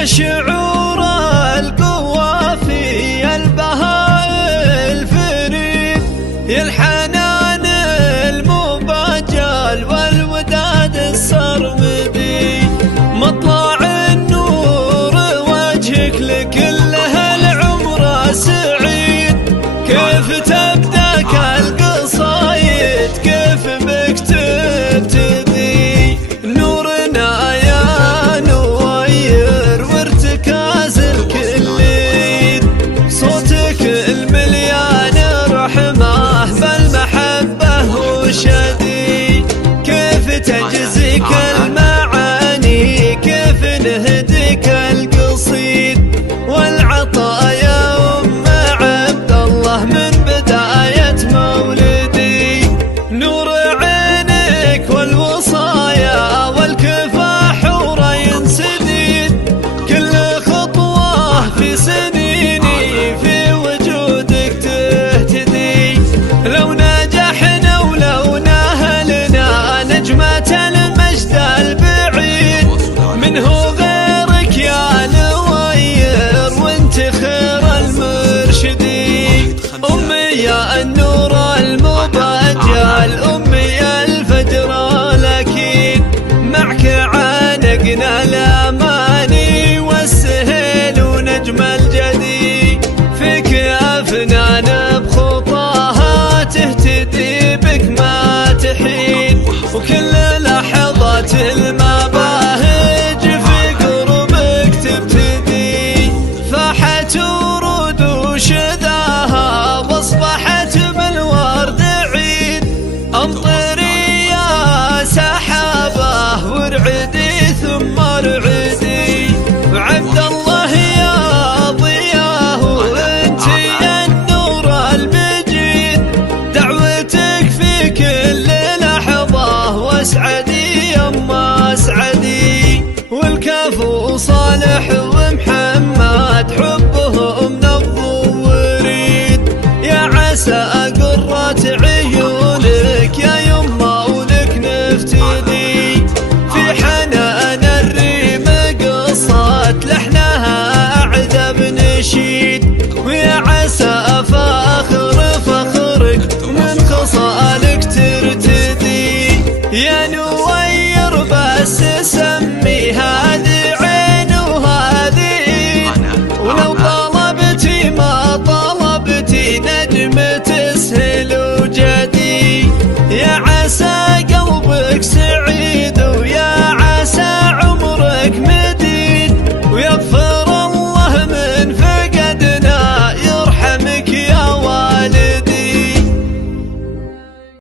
يا شعور القوة في البهاء الفريد، يا الحنان المبجل والوداد السرمدي، مطلع النور وجهك لكله العمر سعيد. كيف تبداك القصايد كيف بك تبتدي، نورنا يا نوير وارتكاز الكليد، صوتك المليان رحمه بالمحبه وشدي. كيف تجزيك المعاني كيف نهديك القصيد، والعطاء يا ام عبد الله من بدايه مولدي. نور عينك والوصايا والكفاح ورين سديد، كل خطوه في سنيني في وجودك تهتدي. لو نجحنا ولو ناهلنا نجمة المجد البعيد، منه غيرك يا نوير وانت خير المرشدين. أمي يا النور المبجل، أمي الفجر الأكيد، معك عانقنا الأماني والسهيل ونجم الجدي. فيك أفنان بخطاها تهتدي بك ما تحيد، وكل لحظات المباهج في قربك تبتدي. فاحت ورود وشذاها واصبحت بالورد عيد، امطري يا سحابه وارعدي ثم ارعدي. عبد الله يا ضياه انت يا النور المجيد، دعوتك في كل لحظه واسعدي يما اسعدي. والكفو صالح ومحمد حبهم نبض وريد، يا عسى قرة عيونك يا يما ولك نفتدي. في حنان الريم قصة لحنها أعذب نشيد، ويا عسى فخرك من خصالك ترتدي. يا نوير بس سمي هذه عين وهذه ايد، ولو طلبتي ما طلبتي نجمة